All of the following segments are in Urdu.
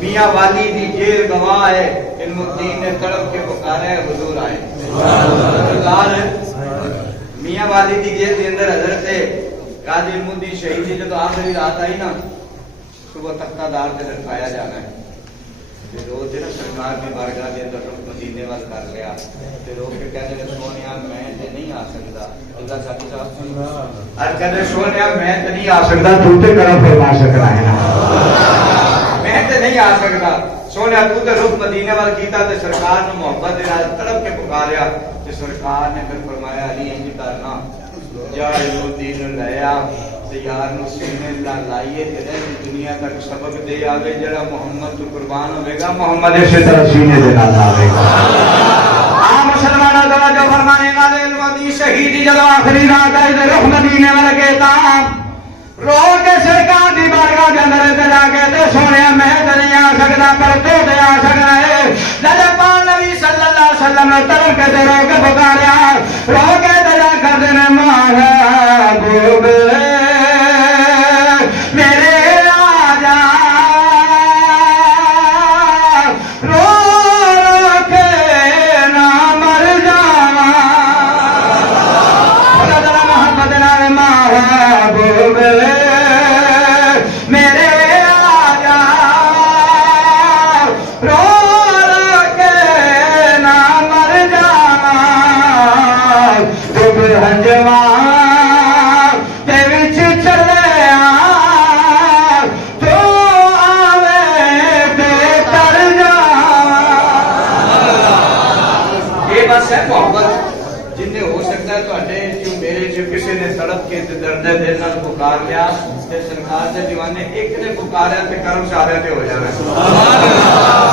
میاں والی دی جیل گواہ ہے، علم الدین نے تڑپ کے پکارا ہے حضور آئے۔ میاں والی دی جیل کے اندر حضرت قاضی علم الدین شہید دی جب آخری رات آئی نا، صبح تختہ دار سے لٹکایا جانا ہے، پھر وہ جو سرکار کی بارگاہ کے اندر مدینے وال کر لیا، پھر وہ کہتے ہیں سونیا میں تے نہیں آ سکتا، اللہ صاحب صاحب اور کہتے سونیا میں تے نہیں آ سکتا، تو تے کرم فرما سکتا ہے نا، میں تے نہیں آ سکتا سونیا، تو تے رخ مدینے وال کیتا تے سرکار نے محبت دے نال تڑپ کے پکاریا تے سرکار نے پھر فرمایا علی انج کرنا جا علم الدین لے آ تے یار نو سینے لائیے تے دنیا تک سبق دے آوے، جڑا محمد تو قربان ہوے گا محمد اسی طرح سینے دے نال آوے گا۔ مسلمانوں کا جو فرمانے والے علم الدین شہید جب آخری رات آئی تے رخ مدینے وال کہتا رو کے سرکار دی بارگاہ کے اندر جا کے تے سونیا میں تے نہیں آ سکتا پر تو تے آ سکنا ہے، جب پاک نبی صلی اللہ علیہ وسلم نے تڑپ کے رو کے پکاریا، رو کے تے جا کر دینے محبوب میرے آجا، رو رو کے نہ مر جانا، خدا تعالی محبت نال محبوب میرے آجا، رو رو کے نہ مر جانا، تم ہنجوان دے وچ چلے آ، تو آوے تے تر جاواں۔ یہ بس ہے محبت، جن نے ہو سکتا ہے تواڈے جو میرے جو کسی نے تڑپ کے درد دل نال پکار لیا تے سرکار دے دیوانے ایک نے پکاریا تے کرم سارے تے ہو جانا،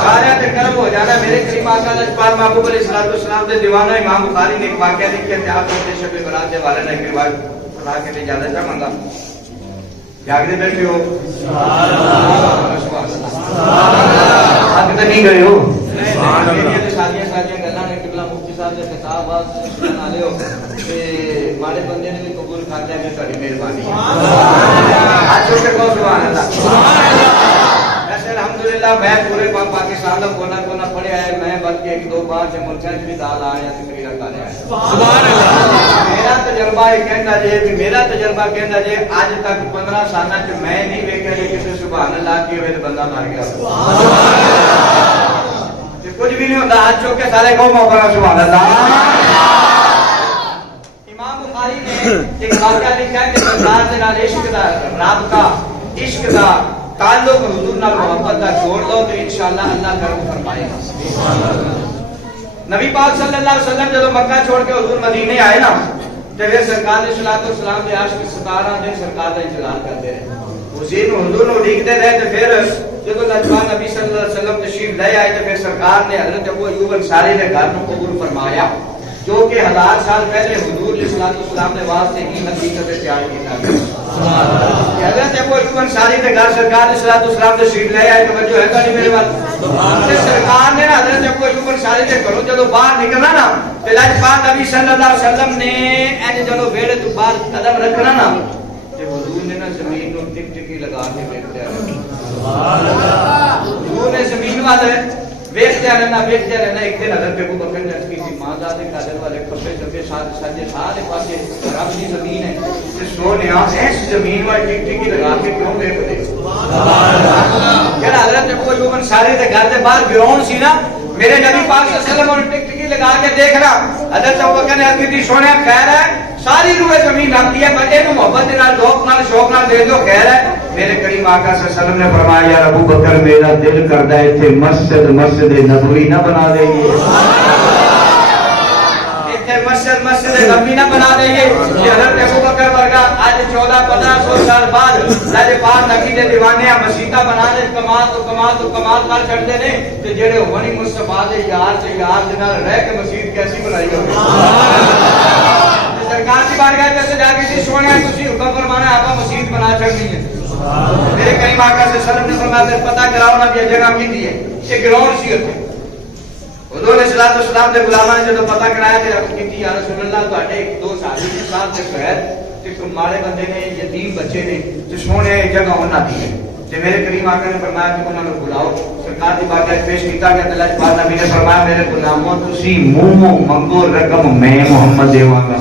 سارے تے کرم ہو جانا۔ میرے کریم آقا لجپال محبوب علیہ الصلوۃ والسلام دے دیوانہ امام بخاری نے ایک واقعہ لکھا ہے، آپ نے شب برات دے والے نے ایک روایت سنا کے اجازت چاہوں گا، جاگتے بیٹھے ہو سبحان اللہ، اب تو نہیں گئے ہو سادیاں گلاں نے قبلہ مفتی صاحب دے خطاب بعد سنا لے ہو تے ماڑے بندے نے بھی قبول کر لیا کہ تہاڈی مہربانی ہے، آج سے کو سبحان اللہ۔ ویسے الحمدللہ میں پورے پاکستان کا کونا کونا پڑھیا ہے، میں بلکہ ایک دو بار سے ملکاں وچ بھی دال آیا تقریر کر رہا ہے، سبحان اللہ۔ میرا تجربہ یہ کہندا جے کہ میرا تجربہ کہندا جے اج تک 15 سالاں وچ میں نہیں ویکھیا کہ کسی سبحان اللہ کی ہوئے تے بندہ مر گیا، سبحان اللہ۔ کچھ بھی نہیں ہوتا، ہاتھ چوک کے سارے قوم ہو کر سبحان اللہ۔ امام بخاری نے ایک واقعہ لکھا ہے کہ سرکار دے نال عشق دا رابطہ، عشق دا تعلق، حضور نال محبت دا چھوڑ دو تو انشاءاللہ اللہ کرم فرمائے گا۔ نبی پاک صلی اللہ علیہ وسلم جب مکہ چھوڑ کے حضور مدینے آئے نا تے پھر سرکار علیہ الصلوۃ والسلام دے عاشق 17 دن سرکار دا انتظار کرتے رہے، حضور نو ڈیکتے رہے تے پھر جب لجپال نبی صلی اللہ علیہ وسلم تشریف لے آئے تو پھر سرکار نے حضرت ابو ایوب انصاری کے گھر کو قبول فرمایا، جو کہ 1000 سال پہلے حضور علیہ السلام نے واسطے ہی حقیقت تیار کیا گیا۔ حضرت ابو ایوب انصاری کے گھر سرکار علیہ السلام تشریف لے آئے، توجہ ہے کہ نہیں میرے بات؟ سرکار نے حضرت ابو ایوب انصاری کے گھروں جب باہر نکلنا نا تو لجپال نبی صلی اللہ علیہ وسلم نے جب ویڑے تو باہر قدم رکھنا نا حضور نے نا زمین کو ٹک ٹکی لگا کے بیٹھتے ہیں، حضور نے زمین والے ویکھتے رہنا ایک دن حضرت ابو بکر نے کی تھی ماں ذات قادر والے کھبے جبے سجے سارے پاسے رب دی زمین ہے تے سونیا اس زمین والے ٹک ٹکی لگا کے کیوں بیٹھے؟ سبحان اللہ۔ جڑا حضرت ابو ایوب انصاری دے گھر دے باہر گراؤنڈ سی نا، میرے نبی پاک صلی اللہ علیہ وسلم نے ٹک ٹکی لگا کے دیکھنا، حضرت ابو بکر نے عرض کی سونیا خیر ہے ساری روح زمین لگتی ہے پر اینو محبت دے نال ذوق نال شوق نال دے دو خیر ہے۔ میرے کریم آقا صلی اللہ علیہ وسلم نے فرمایا یا ابو بکر میرا دل کردا ہے ایتھے مسجد نبوی نہ بنا دئیے، ایتھے مسجد نبوی نہ بنا دئیے۔ حضرت ابو بکر ورگا آج 1400-1500 سال بعد اللہ پاک نبی دے دیوانے مسجداں بنانے کمال کر چھڑدے نے تے جڑے ہونی مصطفی دے یار دے نال رہ کے مسجد کیسی بنائی ہوگی؟ سرکار کی بارگاہ میں جا کے سونے تسی حکم فرمانا آپ مسجد بنا چھڑنی ہے۔ میرے کریم آقا صلی اللہ علیہ وسلم نے فرمایا پتہ کراؤ نا کہ جگہ کیندی ہے، یہ گراؤنڈ سی ہوتے حضور علیہ الصلوۃ والسلام دے غلاماں نے جب پتہ کرایا تے عرض کی یا رسول اللہ تواڈے ایک دو صحابی نے صاحب دے بغیر تے مارے بندے نے یتیم بچے نے تے سونے جگہ انہاں دی ہے کہ میرے کریم آقا نے فرمایا کہ انہوں نے بلاؤ سرکار کی بارگاہ پیش کیتا گیا تے لاجپال نبی نے فرمایا میرے غلاموں تسی منہ منگو رقم میں محمد دیواں گا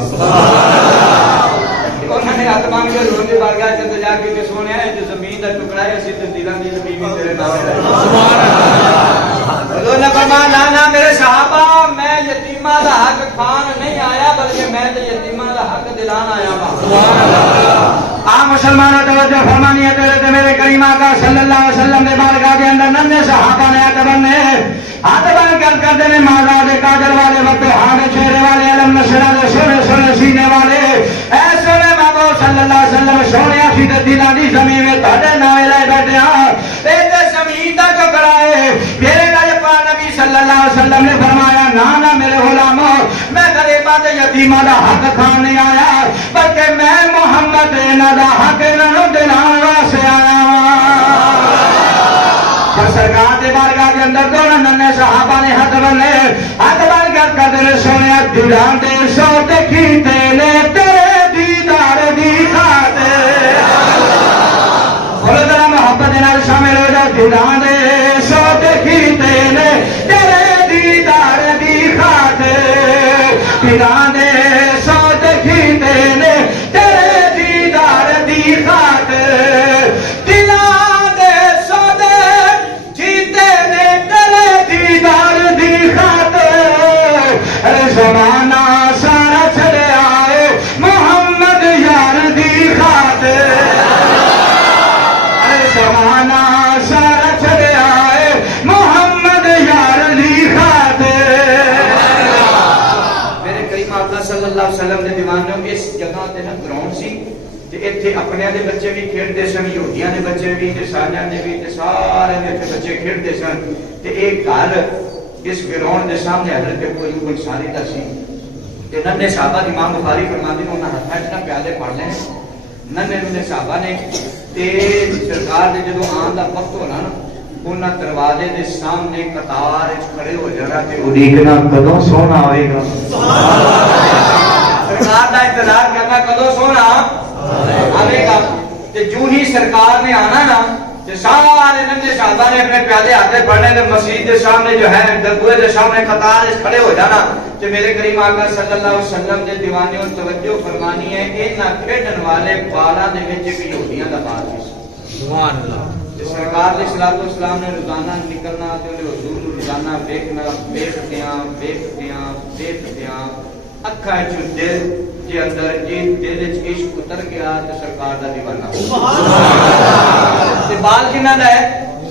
انہوں نے ہاتھ مانگ کے حضور کی بارگاہ چ جا کے سونے ہے جو زمین دا ٹکڑا ہے اسی تے دلاں دی زمین بھی تیرے نام ہے سبحان اللہ حضور نے فرمایا نا نا میرے صحابہ میں یتیماں دا حق کھان نہیں آیا بلکہ میں تے یتیماں دا حق دلان آیا ہوں سبحان اللہ آ مسلمانوں توجہ فرمانی ہے تیرے تے میرے کریم آقا صلی اللہ علیہ وسلم دے بارگاہ دے اندر ننے صحابہ نے ہاتھ بن کر دینے مالا دے کاجل والے وقت ہاں چہرے والے علم نشرہ دے سونے سونے سینے والے اے سونے محبوب صلی اللہ علیہ وسلم سونے آسی دے دلان دی زمین میں تھاڑے نامے لائے بیٹھے ہاں اے تے زمین دا چکڑا ہے میرے لاجپال نبی صلی اللہ علیہ وسلم نے فرمایا نا میرے غلاموں میں غریباں تے یتیماں دا حق کھان نہیں آیا بلکہ میں محمد انہاں دا حق انہاں دلان واسطے آیا سرکار دے بارگاہ کے اندر دونوں ننے صحابہ نے ہاتھ بن کر دے سونے دلان دے سو دیکھیتے نے تیرے دیدار دی خاطر بولو ذرا محبت نال شامل ہو جا دلان دے سو دیکھیتے نے تیرے دیدار دی خاطر دلان دے سو دیکھیتے نے تیرے دیدار دی خاطر دلان دے سو جیتے نے تیرے دیدار دی خاطر زمانہ سارا چلے آئے محمد یار دی خاطر زمانہ سارا چلے آئے محمد یار دی خاطر میرے کریم آقا صلی اللہ علیہ وسلم نے دیوانوں اس جگہ تے نا گراؤنڈ سی تے ایتھے اپنے دے بچے بھی کھیڈدے سن یہودیاں دے بچے بھی تے عیسائیاں دے بھی تے سارے دے بچے کھیڈدے سن تے ایک گھر اس گراؤنڈ دے سامنے حضرت ایوب انصاری دا سی تے ننے صحابہ امام بخاری فرماندے نے انہاں ہتھاں وچ پیالے پڑ لے ننے صحابہ نے تے سرکار دے جدوں آن دا وقت ہونا نا انہاں دروازے دے سامنے قطار وچ کھڑے ہو جانا تے اڈیکنا کدوں سونا آئے گا سبحان اللہ سرکار دا انتظار کرنا کدوں سونا آئے گا تے جو ہی سرکار نے آنا نا تے سارے ننے صحابہ نے اپنے پیالے ہاتھے پڑھنے تے مسجد دے سامنے جو ہے درگاہ دے سامنے قطار وچ کھڑے ہو جانا تے میرے کریم آقا صلی اللہ علیہ وسلم دے دیوانے اور توجہ فرمانی ہے انہاں کھیڈن والے بالاں دے وچ ایک یہودیاں دا بال سی سبحان اللہ سرکار علیہ الصلوۃ والسلام نے روزانہ نکلنا تے انہاں حضور نوں روزانہ ویکھدیاں اکھاں وچ دل جے اندر جے دل وچ عشق اتر گیا تے سرکار دا دیوانہ سبحان اللہ تے بال کنا دا ہے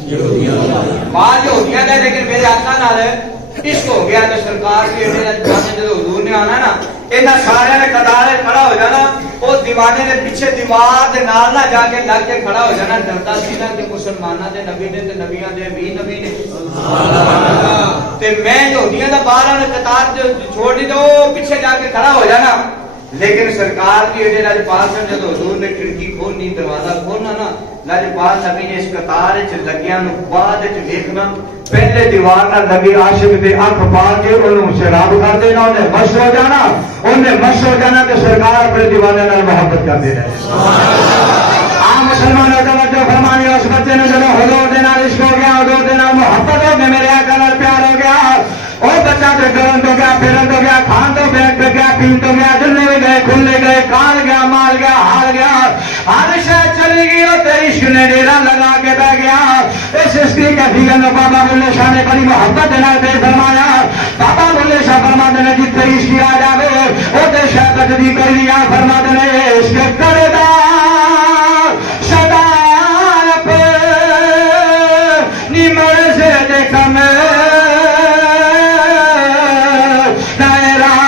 یہودیاں بال یہودیاں دا لیکن میرے آقا نال عشق ہو گیا تے سرکار کے جدوں حضور نے آنا نا انہاں سارے نے قطار کھڑا ہو جانا او دیوانے نے پیچھے دیوار دے نال نہ جا کے لگ کے کھڑا ہو جانا ڈردا سی نا کہ مسلماناں دے نبی نے تے نبیاں دے بھی نبی نے سبحان اللہ تے میں یہودیاں دا باہر قطار چھوڑ دی تو پیچھے جا کے کھڑا ہو جانا لیکن سرکار کی ایڈے لاجپال صاحب جب حضور نے کھڑکی کھولنی دروازہ کھولنا نا لاجپال نبی نے اس قطار وچ لگیاں نو بعد وچ ویکھنا پہلے دیوار نال لگی عاشق دے اکھ پا کے اونوں شراب کر دینا انہیں مست ہو جانا تے سرکار اپنے دیوانے نال محبت کرتے رہے سبحان اللہ عام مسلمانوں توجہ فرمانی اس بچے نے جب حضور دے نال عشق ہو گیا حضور دے نال محبت ہو گئی میرے آقا نال پیار ہو گیا اور بچہ تے گرن تو گیا پھرن تو گیا کھان تو گیا پین تو گیا جلنے بھی گئے کھلنے گئے کان گیا مال گیا ہار گیا ہر شے چلی گئی اور عشق نے ڈیرا لگا کے بہ گیا اس عشقی کا دیگر نے بابا بلے شاہ نے بڑی محبت دے نال فرمایا بابا بلے شاہ فرماتے نے جتنے عشق آ جاوے او تے شاہ تجدید کر لیا فرماتے نے عشق کردا سدا پہ نمر سے دیکھا میں نائرہ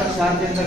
ਪਰ ਸਾਥ ਦੇ ਅੰਦਰ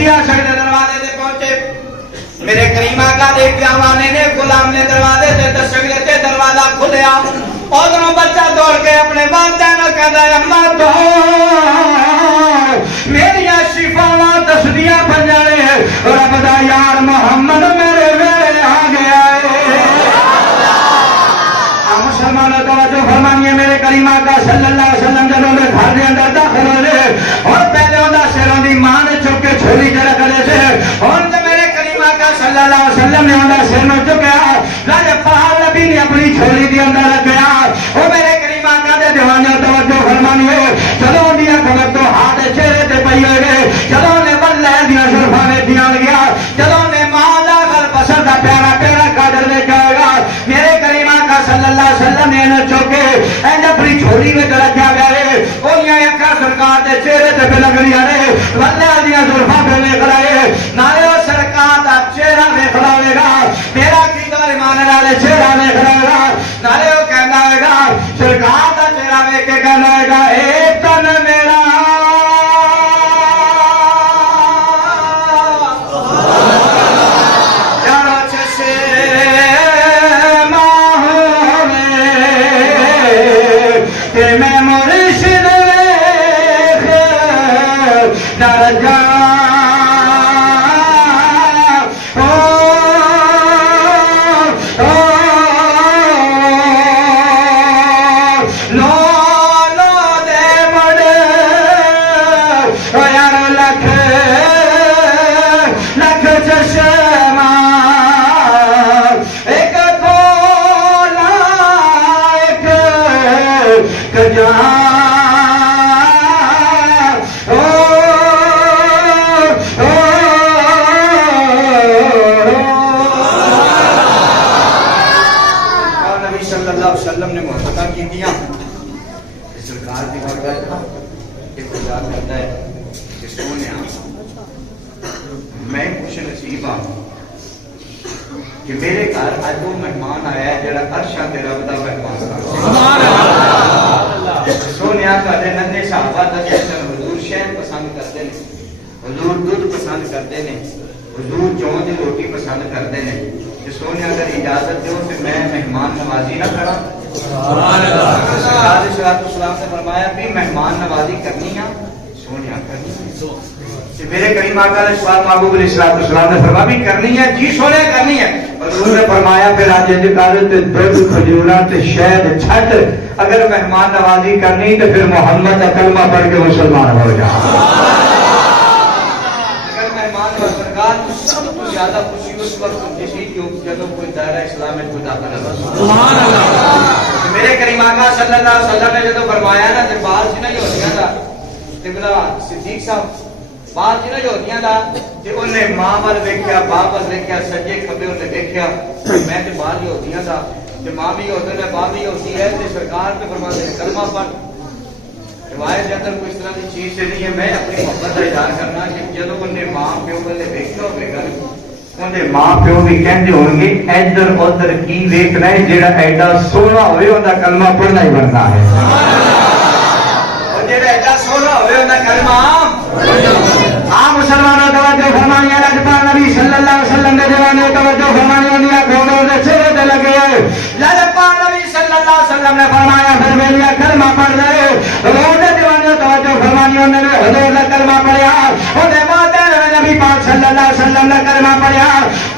اٹھی عاشق دے دروازے تے پہنچے میرے کریم آقا دے پیاوانے نے غلام نے دروازے تے دستک دیتے دروازہ کھلیا ادھروں بچہ دوڑ کے اپنے والدین نوں کہندا ہے اماں دوڑ میریاں شفاواں دسدیاں پنجانے رب دا یار محمد میرے ویلے آ گیا ہے مسلمان توجہ فرمائیے میرے کریم آقا صلی اللہ علیہ وسلم جب میں گھر دے اندر داخل ہوئے اور پہلے اوندا سروں دی ماں نے چک کے چھولی تے رکھ دے سے اور جب میرے کریم آقا صلی اللہ علیہ وسلم نے اوندا سر نو چکیا لاجپال نبی نے اپنی چھولی دے اندر رکھیا او میرے کریم آقا دے دیوانوں توجہ فرمائیے چلو اوندا کمر تو ہاتھ چہرے تے پئی ہوئے چلو نے بلے دیاں زلفاں نے دیاں گیا چلو نے ماں دا گل بسر دا پیارا پیارا قادر لے کے آئے گا میرے کریم آقا صلی اللہ علیہ وسلم نے انہوں چوکے اینڈ اپنی چھوڑی میں رکھا گیا ہے اوہیاں اکھا سرکار دے چہرے تے پہ لگ رہی ہے واللہ دیاں زلفاں پہ ویکھ رہے نالے او سرکار دا چہرہ ویکھ رہے گا میرا کی دور ایمان والے چہرہ ویکھ رہے گا نالے او کہندا ہوئے گا سرکار دا چہرہ ویکھ کے کہندا ہوئے گا اے تن میرا کہ میرے گھر اج وہ مہمان آیا ہے جڑا عرشاں تے رب دا مہمان سبحان اللہ سونیا کدے ننے صحابہ دسے سن حضور شہد پسند کرتے ہیں حضور دودھ پسند کرتے ہیں حضور جوں دی روٹی پسند کرتے ہیں کہ سونیا اگر اجازت دیو تے میں مہمان نوازی نہ کرا سبحان اللہ سرکار صلی اللہ علیہ وسلم نے فرمایا بھی مہمان نوازی کرنی ہے سونیا کرنی ہے میرے کریم آقا علیہ السلام محبوب علیہ السلام نے فرمایا بھی کرنی ہے جی سونے کرنی ہے حضور نے فرمایا پھر آج انجکارت دودھ کھجورات شہد چھٹ اگر مہمان نوازی کرنی تو پھر محمد کلمہ پڑھ کے مسلمان ہو جا اگر مہمان سرکار سب کو زیادہ خوشی اس وقت جسی جب کوئی دائرہ اسلام میں کوئی داخل ہے سبحان اللہ میرے کریم آقا صلی اللہ علیہ وسلم نے جب فرمایا نا کہ بات سی نہیں ہوتیاں دا قبلہ صدیق صاحب بات جی جو ہوتیاں دا کہ انہیں ماں وال ویکھیا باپ وال ویکھیا سجے کھبے انہیں ویکھیا میں تے بات جو ہوتیاں دا کہ ماں بھی ہوتے ہیں باپ بھی ہوتی ہے تے سرکار پہ فرماتے ہیں کلمہ پڑھ روایت کے اندر کوئی اس طرح کی چیز سے نہیں ہے میں اپنی محبت کا اظہار کرنا کہ جب انہیں ماں پیو والے ویکھیا ہوئے گا انہیں ماں پیو بھی کہندے ہون گے ادھر ادھر کی ویکھنا ہے جیڑا ایڈا سونا ہوئے اوندا کلمہ پڑھنا ہی بنتا ہے اور جیڑا ایڈا سونا ہوئے اوندا کلمہ ہاں مسلمانوں توجہ فرمانی لجپال نبی صلی اللہ علیہ وسلم کے دیوانے توجہ فرمانی دیا کھولوں نے چہرے تے لگے لجپال نبی صلی اللہ علیہ وسلم نے فرمایا پھر میرا کلمہ پڑھ رہے روزے دیوانے توجہ فرمانی نے حضور نے کلمہ پڑھیا اونے ماتے نبی پاک صلی اللہ علیہ وسلم نے کلمہ پڑھیا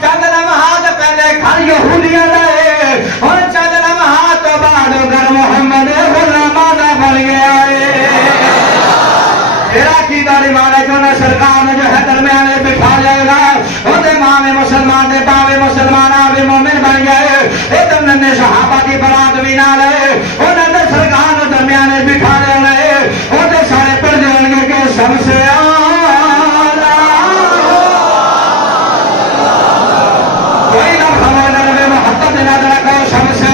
چند لمحات پہلے گھر یہودیاں دے اور چند لمحات تو بعد گھر محمد غلاماں دا بن گیا ہے تیرا کی داری مانے جو نہ سرکار نے جو ہے درمیان میں بٹھا جائے گا ہوتے ماں میں مسلمان دے پاوے مسلمان آوے مومن بن گئے ایک ننے صحابہ کی برات بھی نہ رہے انہوں نے سرکار نے درمیان میں بٹھا جائے گا ہوتے سارے پڑھ جائیں گے کہ سب سے کوئی نہ خبر نہ محبت نہ رکھو سب سے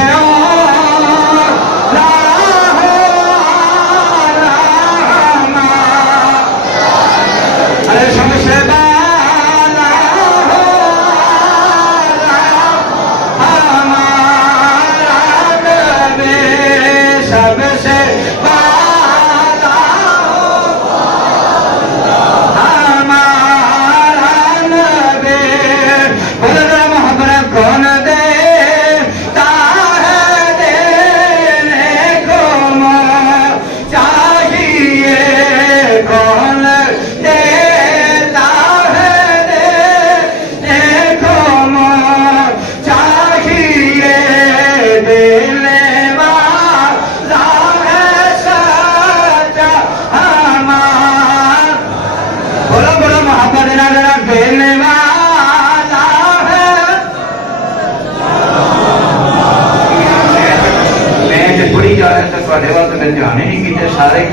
سارے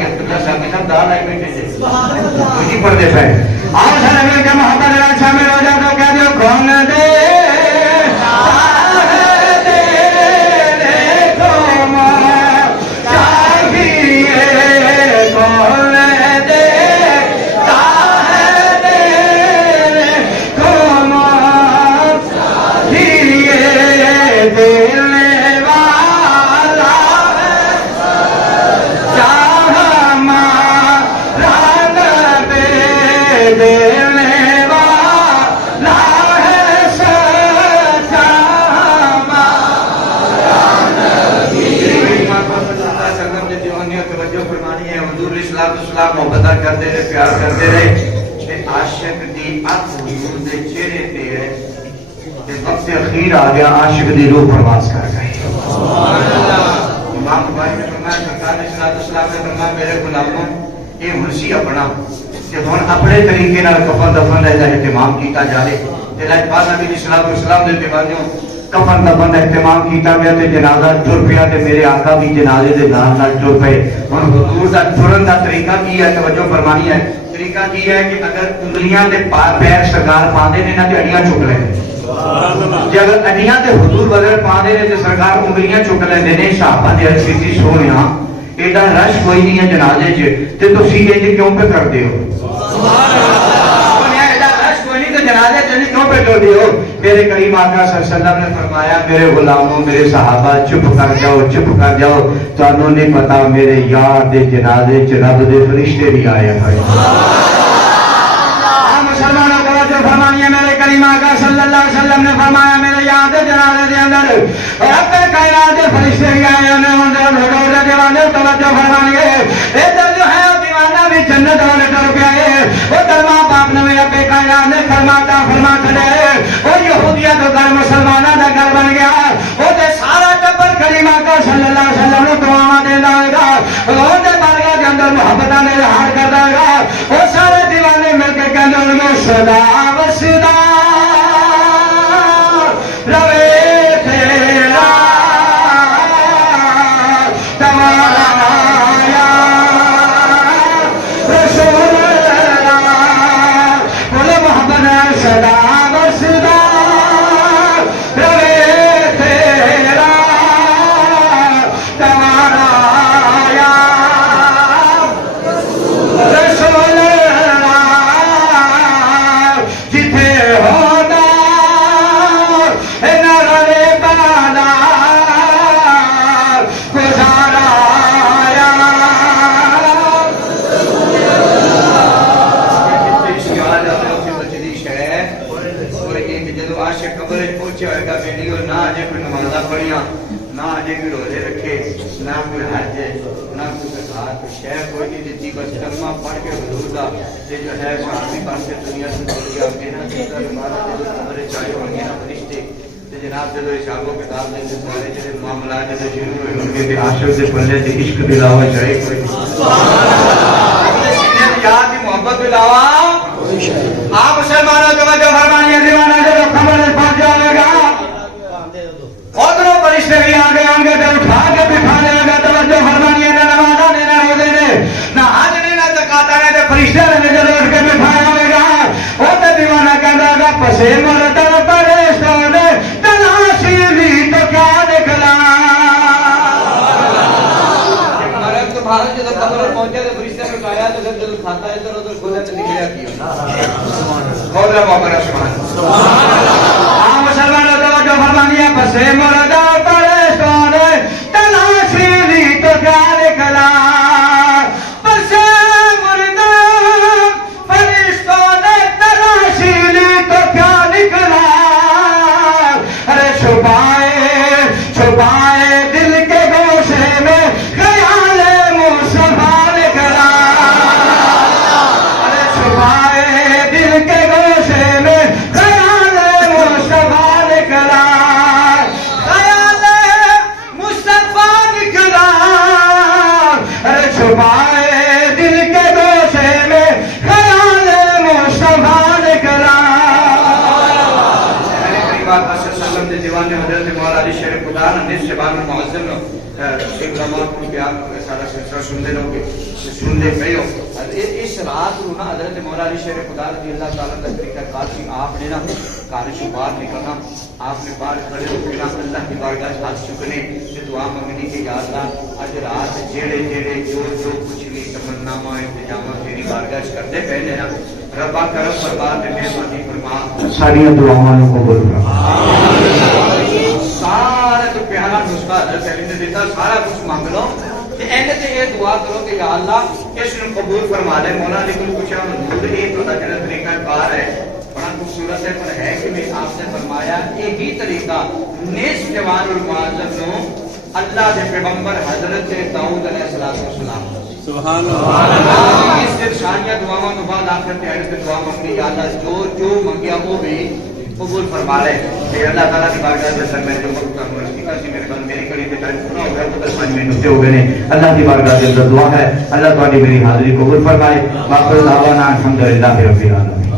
ساتھی سب دال آئے بیٹھے تھے نہیں پڑھتے پہ آؤ سر اگر کے محبت شامل ہو جائے تو کہہ دو کون دے محبت کرتے رہے پیار کرتے رہے عاشق دی اکھ حضور دے چہرے پہ ہے وقت اخیر آ گیا عاشق دی روح پرواز کر گئی امام بھائی نے فرمایا سرکار نے صلی اللہ علیہ وسلم نے فرمایا میرے غلاموں یہ مرسی اپنا کہ ہن اپنے طریقے نال کفن دفن دا اہتمام کیتا جائے تے لاج پاک نبی صلی اللہ علیہ وسلم دے دیوانوں کفن دفن کا اہتمام کیتا گیا تے جنازہ ٹر پیا تے میرے آقا بھی جنازے دے نال ٹر پئے ہن حضور دا ٹرن دا طریقہ کی ہے توجہ فرمانی ہے طریقہ کی ہے کہ اگر انگلیاں تے پیر سرکار پاندے نے نا تے اڈیاں چک لیندے جے اگر اڈیاں تے حضور بدل پاندے نے تے سرکار انگلیاں چک لیندے نے صحابہ دے عرض کیتی سونیا ایڈا رش کوئی نہیں ہے جنازے چ تے تسی انج کیوں پہ کردے ہو سبحان اللہ جنازے چلی کیوں پہ ٹوڑی ہو میرے کریم آقا صلی اللہ علیہ وسلم نے فرمایا میرے غلاموں میرے صحابہ چپ کر جاؤ تو انہوں نے پتا میرے یار دے جنازے چ رب دے فرشتے بھی آئے ہیں مسلمانوں کو جو فرمانیے میرے کریم آقا صلی اللہ علیہ وسلم نے فرمایا میرے یار دے جنازے دے اندر رب کائنات دے فرشتے بھی آئے ہیں انہوں نے لوگوں دے دیوانے توجہ فرمانیے ادھر جو ہے دیوانہ بھی جنت والے ٹر پیا ہے وہ درما باپ نے رب کائنات نے فرماتا فرما چھڑے وہ یہودیہ تو گھر مسلمانہ دا گھر بن گیا وہ تے سارا ٹبر کریم آقا صلی اللہ علیہ وسلم نے دعاواں دیندا ہوئے گا وہ تے بارگاہ کے اندر محبتاں دے اظہار کردا ہوئے گا وہ سارے دیوانے مل کے کہندے ہوں گے صدا وسدا روے تیرا تمہارا یا رسول اللہ بولے محبت صدا وسدا روے تیرا تمہارا یا رسول اللہ جتھے ہونا نرے بالا گزارا یا جدو عاشق قبر پہنچے ہوئے گا ویڈیو نہ اجے کوئی نمازاں پڑھیاں نہ اجے کوئی روزے رکھے نہ کوئی حج نہ کوئی زکات شے کوئی نہیں دیتی بس کلمہ پڑھ کے حضور دا تے جو ہے شامی بن کے دنیا سے چل گیا میرا جیتا ہمارا جدو قبر چاہے ہوں گے نا فرشتے تے جناب جدو حساب و کتاب دے سارے جڑے معاملات جدو شروع ہوئے ہوں گے تے عاشق دے پلے تے عشق دی لاوا جائے کوئی سبحان اللہ سینے دی یاد دی محبت دی لاوا آپ مسلمانوں جو فرمانیے دیوانہ جو خبر پہنچ جائے گا ادھروں فرشتے بھی آگے آگے تے اٹھا کے بٹھا دے گا توجہ فرمانیے نہ نمازاں نے نہ روزے نے نہ حج نے نہ زکات نے تے فرشتے نے جو اٹھ کے بٹھایا ہوئے گا وہ تے دیوانہ کہندا گا پسے مرد پریشان تلاشی لی تو کیا نکلا مرد تو بھارت جو قبر پہنچے تے فرشتے نے کہا تو جب کھاتا ہے ادھر ادھر کھولا تے نکلیا کیا کھول رہا بابا سبحان اللہ مسلمانوں توجہ فرمانیے پسے مرد پریشان تلاشی لی تو کیا نکلا پسے مرد فرشتوں نے تلاشی لی تو کیا نکلا ارے چھپائے دل کے گوشے میں خیال مصطفیٰ نکلا ارے چھپائے دل کے گوشے میں خیال مصطفیٰ نکلا خیال مصطفیٰ نکلا ارے چھپائے دل کے گوشے میں خیال مصطفیٰ نکلا وسلم دے دیوان حضرت مولا علی شیر خدا نے شبان المعظم ایک رمضان کو بیان کرے سارا سلسلہ سنتے رہو گے سنتے پے ہو اس رات کو نا حضرت مولا علی شیر خدا رضی اللہ تعالیٰ کا طریقہ کار کی آپ نے نا کارش باہر نکلنا آپ نے باہر کھڑے ہو کے نا اللہ کی بارگاہ ہاتھ چکنے سے دعا منگنی کے یا اللہ اج رات جیڑے جیڑے جو کچھ بھی تمنا انتظام تیری بارگاہ کرتے پہلے نا ربا کرم فرما دے مہربانی فرما ساری دعاؤں کو قبول فرما سارا تو پیارا نسخہ حضرت علی نے دیتا سارا کچھ مانگ لو اینڈ تے یہ دعا کرو کہ یا اللہ اس نے قبول فرما لے مولا علی کو پوچھا حضور یہ تو جڑا طریقہ کار ہے بڑا خوبصورت ہے پر ہے کہ میں آپ نے فرمایا یہی طریقہ نیس جوان المعظم نو اللہ دے پیغمبر حضرت داؤد علیہ السلام سبحان اللہ اس سے شانیہ دعاواں تو بعد آخر تے ایڈ تے دعا مانگی یا اللہ جو منگیا وہ بھی قبول فرما لے کہ اللہ تعالیٰ کی بارگاہ سے سر میں جو وقت کروں اس کی میرے کل میری کڑی پہ ٹائم سنا ہو گیا تو 10 میں نکتے ہو گئے اللہ کی بارگاہ سے دعا ہے اللہ تعالیٰ میری حاضری قبول فرمائے واقع دعوانا الحمدللہ رب العالمین